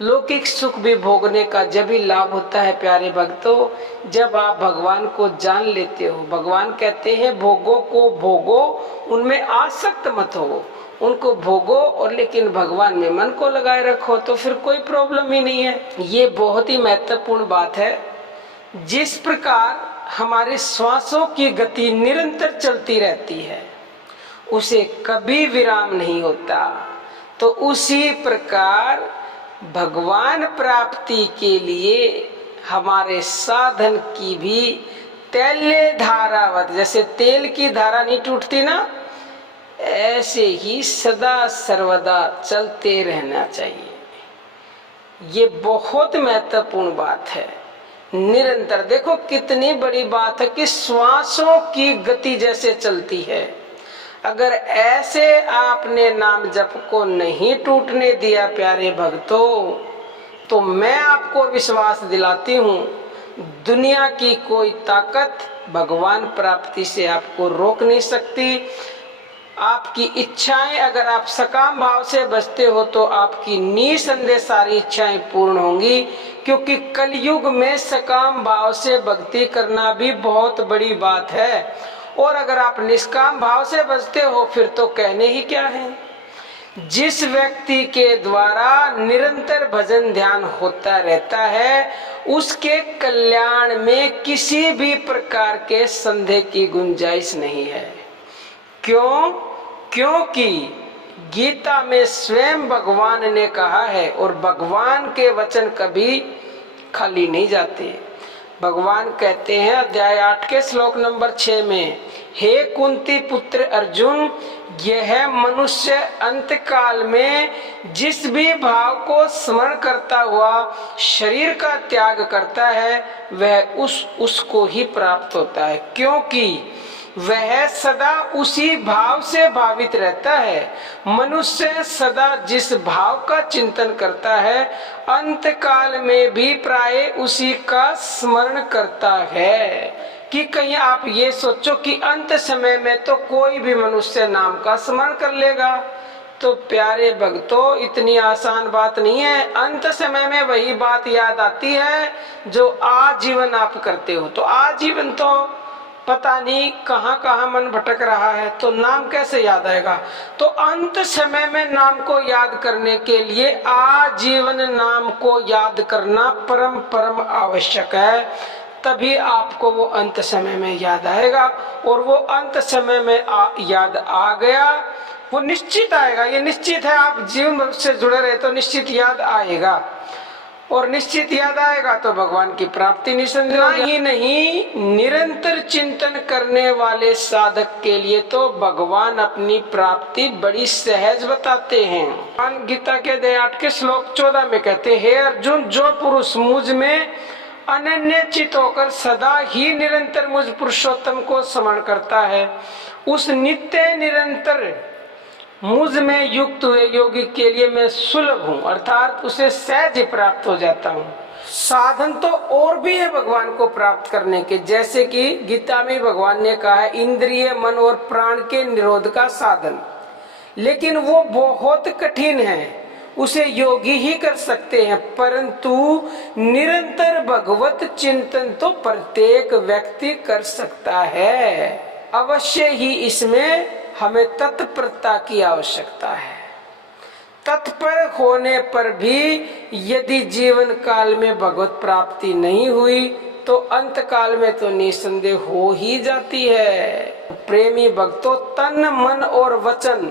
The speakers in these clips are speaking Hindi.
लौकिक सुख भी भोगने का जब भी लाभ होता है प्यारे भक्तों, जब आप भगवान को जान लेते हो। भगवान कहते हैं भोगों को भोगो, उनमें आसक्त मत हो, उनको भोगो और लेकिन भगवान में मन को लगाए रखो, तो फिर कोई प्रॉब्लम ही नहीं है। ये बहुत ही महत्वपूर्ण बात है। जिस प्रकार हमारे श्वासों की गति निरंतर चलती रहती है, उसे कभी विराम नहीं होता, तो उसी प्रकार भगवान प्राप्ति के लिए हमारे साधन की भी तैल्य धारावत, जैसे तेल की धारा नहीं टूटती ना, ऐसे ही सदा सर्वदा चलते रहना चाहिए। ये बहुत महत्वपूर्ण बात है। निरंतर देखो कितनी बड़ी बात है कि श्वासों की गति जैसे चलती है, अगर ऐसे आपने नाम जप को नहीं टूटने दिया प्यारे भक्तों, तो मैं आपको विश्वास दिलाती हूँ दुनिया की कोई ताकत भगवान प्राप्ति से आपको रोक नहीं सकती। आपकी इच्छाएं अगर आप सकाम भाव से बचते हो तो आपकी निसंदेह सारी इच्छाएं पूर्ण होंगी, क्योंकि कलयुग में सकाम भाव से भक्ति करना भी बहुत बड़ी बात है। और अगर आप निष्काम भाव से बचते हो फिर तो कहने ही क्या है। जिस व्यक्ति के द्वारा निरंतर भजन ध्यान होता रहता है, उसके कल्याण में किसी भी प्रकार के संदेह की गुंजाइश नहीं है। क्यों? क्योंकि गीता में स्वयं भगवान ने कहा है, और भगवान के वचन कभी खाली नहीं जाते। भगवान कहते हैं अध्याय 8 के श्लोक नंबर 6 में, हे कुंती पुत्र अर्जुन, यह मनुष्य अंत काल में जिस भी भाव को स्मरण करता हुआ शरीर का त्याग करता है, वह उसको ही प्राप्त होता है, क्योंकि वह सदा उसी भाव से भावित रहता है। मनुष्य सदा जिस भाव का चिंतन करता है, अंत काल में भी प्राय उसी का स्मरण करता है। कि कहीं आप ये सोचो कि अंत समय में तो कोई भी मनुष्य नाम का स्मरण कर लेगा, तो प्यारे भक्तों इतनी आसान बात नहीं है। अंत समय में वही बात याद आती है जो आजीवन आप करते हो। तो आजीवन तो पता नहीं कहाँ कहाँ मन भटक रहा है, तो नाम कैसे याद आएगा। तो अंत समय में नाम को याद करने के लिए आजीवन नाम को याद करना परम परम आवश्यक है, तभी आपको वो अंत समय में याद आएगा। और वो अंत समय में याद आ गया, वो निश्चित आएगा। ये निश्चित है, आप जीवन से जुड़े रहे तो निश्चित याद आएगा, और निश्चित याद आएगा तो भगवान की प्राप्ति निसंदेह ही नहीं। निरंतर चिंतन करने वाले साधक के लिए तो भगवान अपनी प्राप्ति बड़ी सहज बताते हैं। भगवान गीता के अध्याय 8 के श्लोक 14 में कहते हैं, हे अर्जुन, जो पुरुष मुझ में अनन्य चित होकर सदा ही निरंतर मुझ पुरुषोत्तम को स्मरण करता है, उस नित्य निरंतर मुझ में युक्त हुए योगी के लिए मैं सुलभ हूँ, अर्थात उसे सहज प्राप्त हो जाता हूँ। साधन तो और भी है भगवान को प्राप्त करने के, जैसे कि गीता में भगवान ने कहा है इंद्रिय मन और प्राण के निरोध का साधन, लेकिन वो बहुत कठिन है, उसे योगी ही कर सकते हैं। परंतु निरंतर भगवत चिंतन तो प्रत्येक व्यक्ति कर सकता है। अवश्य ही इसमें हमें तत्परता की आवश्यकता है। तत्पर होने पर भी यदि जीवन काल में भगवत प्राप्ति नहीं हुई तो अंत काल में तो निसंदेह हो ही जाती है। प्रेमी भक्तों, तन मन और वचन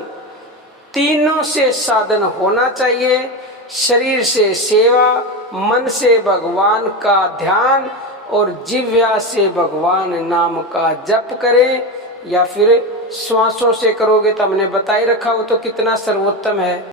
तीनों से साधन होना चाहिए। शरीर से सेवा, मन से भगवान का ध्यान और जिह्वा से भगवान नाम का जप करें, या फिर श्वासों से करोगे तो हमने बता ही रखा, वो तो कितना सर्वोत्तम है।